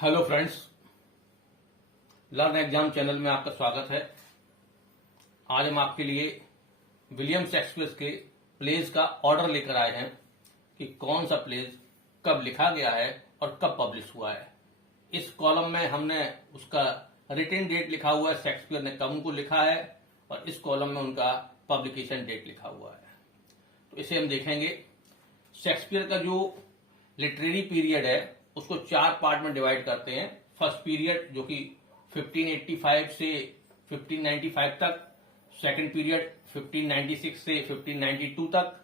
Hello friends, learn exam channel में आपका स्वागत है। आज हम आपके लिए विलियम शेक्सपियर के प्लेज का ऑर्डर लेकर आए हैं कि कौन सा प्लेज कब लिखा गया है और कब पब्लिश हुआ है। इस कॉलम में हमने उसका रिटन डेट लिखा हुआ है, शेक्सपियर ने कब उनको लिखा है, और इस कॉलम में उनका पब्लिकेशन डेट लिखा हुआ है। तो इसे हम देखेंगे। शेक्सपियर का जो लिटरेरी पीरियड है उसको चार पार्ट में डिवाइड करते हैं। फर्स्ट पीरियड जो कि 1585 से 1595 तक, सेकंड पीरियड 1596 से 1592 तक,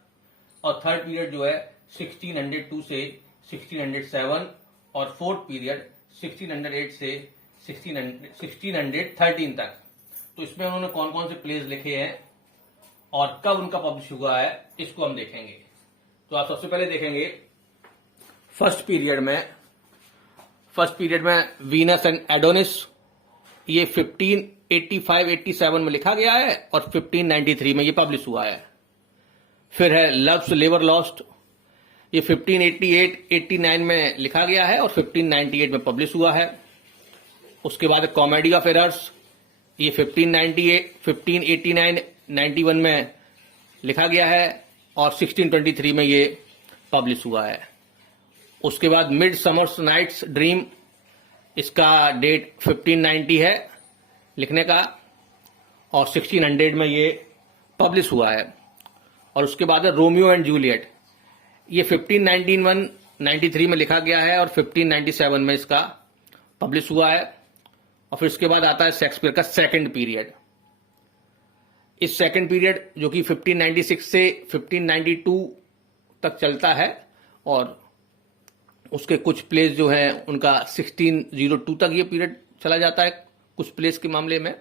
और थर्ड पीरियड जो है 1602 से 1607, और फोर्थ पीरियड 1608 से 1613 तक। तो इसमें उन्होंने कौन कौन से प्लेज लिखे हैं और कब उनका पब्लिश हुआ है इसको हम देखेंगे। तो आप सबसे पहले देखेंगे फर्स्ट पीरियड में वीनस एंड एडोनिस, ये 1585-87 में लिखा गया है और 1593 में ये पब्लिश हुआ है। फिर है लव्स लिवर लॉस्ट, ये 1588-89 में लिखा गया है और 1598 में पब्लिश हुआ है। उसके बाद कॉमेडी ऑफ एरर्स, ये 1589-91 में लिखा गया है और 1623 में ये पब्लिश हुआ है। उसके बाद मिड समर्स नाइट्स ड्रीम, इसका डेट 1590 है लिखने का और 1600 में ये पब्लिश हुआ है। और उसके बाद है रोमियो एंड जूलियट, ये 1593 में लिखा गया है और 1597 में इसका पब्लिश हुआ है। और फिर उसके बाद आता है शेक्सपियर का सेकंड पीरियड। इस सेकंड पीरियड जो कि 1596 से 1592 तक चलता है, और उसके कुछ प्लेस जो है उनका 1602 तक ये पीरियड चला जाता है कुछ प्लेस के मामले में,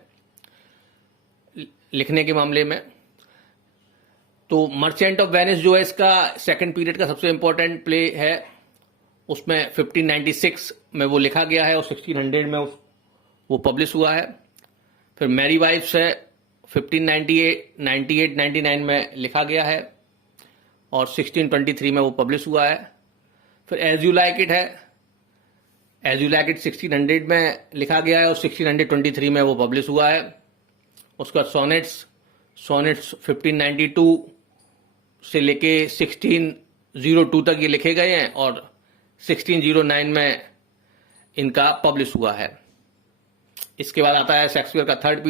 लिखने के मामले में। तो मर्चेंट ऑफ वेनिस जो है इसका सेकंड पीरियड का सबसे इंपॉर्टेंट प्ले है, उसमें 1596 में वो लिखा गया है और 1600 में वो पब्लिश हुआ है। फिर मैरी वाइफ्स है 1598-99 में लिखा गया है और 1623 में वो पब्लिश हुआ है। फिर एज यू लाइक इट है, एज यू लाइक इट 1600 में लिखा गया है और 1623 में वो पब्लिश हुआ है। उसका सोनेट्स 1592 से लेके 1602 तक ये लिखे गए हैं और 1609 में इनका पब्लिश हुआ है। इसके बाद आता है शेक्सपियर का थर्ड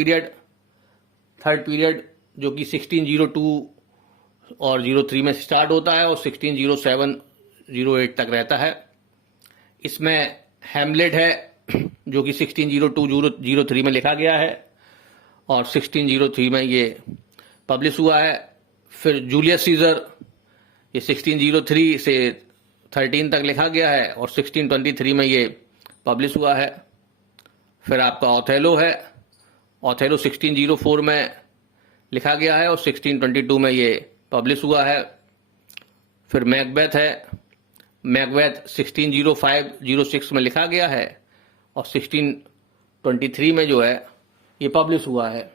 पीरियड जो कि 1602 और 03 में स्टार्ट होता है और 1607-08 तक रहता है। इसमें हैमलेट है जो कि 1602-03 में लिखा गया है और 1603 में ये पब्लिश हुआ है। फिर जूलियस सीजर, ये 1603 से 13 तक लिखा गया है और 1623 में ये पब्लिश हुआ है। फिर आपका ओथेलो है, ओथेलो 1604 में लिखा गया है और 1622 में ये पब्लिश हुआ है। फिर मैकबेथ है, मैकबेथ 1605-06 में लिखा गया है और 1623 में जो है ये पब्लिश हुआ है।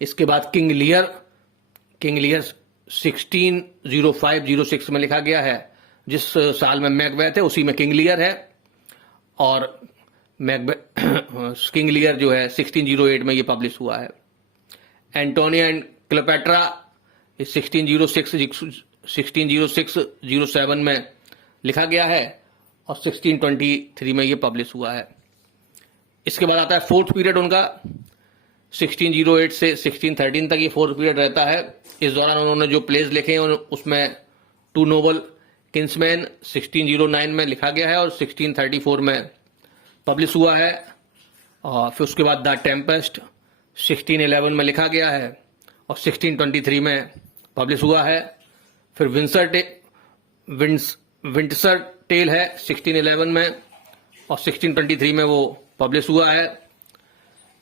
इसके बाद किंग लियर 1605-06 में लिखा गया है। जिस साल में मैकबेथ है उसी में किंग लियर है, और किंग लियर जो है 1608 में ये पब्लिश हुआ है। एंटोनियो एंड क्लेओपेट्रा 1606-07 में लिखा गया है और 1623 में ये पब्लिश हुआ है। इसके बाद आता है फोर्थ पीरियड उनका, 1608 से 1613 तक ये फोर्थ पीरियड रहता है। इस दौरान उन्होंने जो प्लेज लिखे हैं उसमें टू नोबल किंग्समैन 1609 में लिखा गया है और 1634 में पब्लिश हुआ है। और फिर उसके बाद द टेम्पेस्ट 1611 में लिखा गया है और 1623 में पब्लिश हुआ है। फिर विंटरसर टेल है 1611 में और 1623 में वो पब्लिश हुआ है।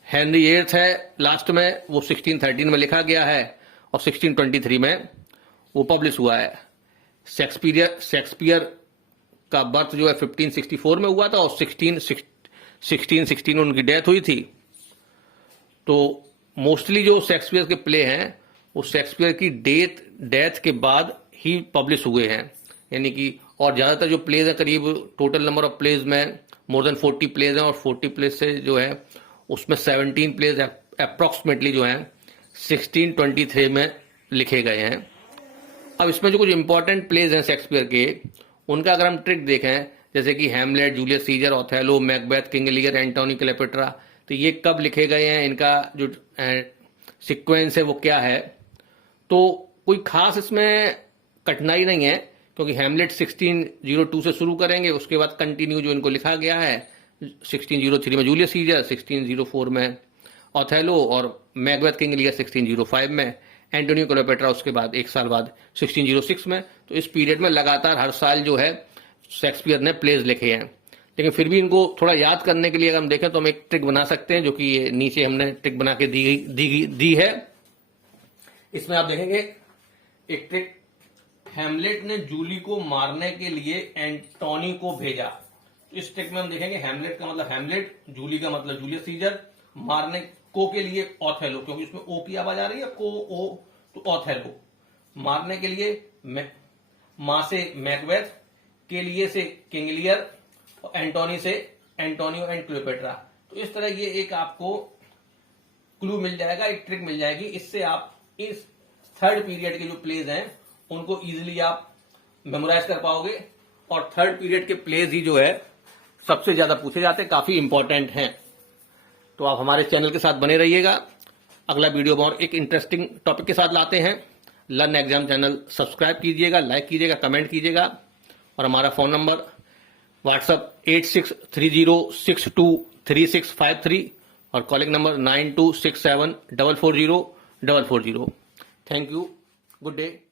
हेनरी एथ है लास्ट में, वो 1613 में लिखा गया है और 1623 में वो पब्लिश हुआ है। शेक्सपियर का बर्थ जो है 1564 में हुआ था और 1616 में उनकी डेथ हुई थी। तो मोस्टली जो शेक्सपियर के प्ले हैं वो शेक्सपियर की डेथ के बाद ही पब्लिश हुए हैं, यानी कि और ज़्यादातर जो प्लेज है, करीब टोटल नंबर ऑफ प्लेज में मोर देन 40 प्लेज हैं, और 40 प्लेज से जो है उसमें 17 प्लेज अप्रॉक्सीमेटली जो हैं 1623 में लिखे गए हैं। अब इसमें जो कुछ इंपॉर्टेंट प्लेज हैं शेक्सपियर के, उनका अगर हम ट्रिक देखें, जैसे कि Hamlet, Julius Caesar, Othello, Macbeth, King Lear, Antony, Cleopatra, तो ये कब लिखे गए हैं, इनका जो सीक्वेंस है वो क्या है। तो कोई खास इसमें कठिनाई नहीं है, क्योंकि हैमलेट 1602 से शुरू करेंगे, उसके बाद कंटिन्यू जो इनको लिखा गया है 1603 में जूलियस सीजर, 1604 में ओथेलो, और मैकबेथ, किंग लियर 1605 में, एंटोनियो, क्लेओपेट्रा उसके बाद एक साल बाद 1606 में। तो इस पीरियड में लगातार हर साल जो है शेक्सपियर ने प्लेज लिखे हैं। लेकिन फिर भी इनको थोड़ा याद करने के लिए अगर हम देखें तो हम एक ट्रिक बना सकते हैं, जो कि ये नीचे हमने ट्रिक बना के दी है। इसमें आप देखेंगे एक ट्रिक, हैमलेट ने जूली को मारने के लिए एंटोनी को भेजा। इस ट्रिक में हम देखेंगे हैमलेट का मतलब हैमलेट, जूली का मतलब जूलियस सीजर, मारने को के लिए ओथेलो, क्योंकि इसमें ओ की आवाज आ रही है, को ओ, तो ओथेलो। मारने के लिए मां से मैकबेथ, के लिए से किंग लियर, और एंटोनी से एंटोनियो एंड क्लियोपेट्रा। तो इस तरह ये एक आपको क्लू मिल जाएगा, एक ट्रिक मिल जाएगी। इससे आप इस थर्ड पीरियड के जो प्लेज हैं उनको इजीली आप मेमोराइज कर पाओगे, और थर्ड पीरियड के प्लेज ही जो है सबसे ज्यादा पूछे जाते हैं, काफी इंपॉर्टेंट हैं। तो आप हमारे चैनल के साथ बने रहिएगा। अगला वीडियो में और एक इंटरेस्टिंग टॉपिक के साथ लाते हैं। लर्न एग्जाम चैनल सब्सक्राइब कीजिएगा, लाइक कीजिएगा, कमेंट कीजिएगा, और हमारा फोन नंबर व्हाट्सएप 8630623653 और calling number 9267440440। Thank you, good day.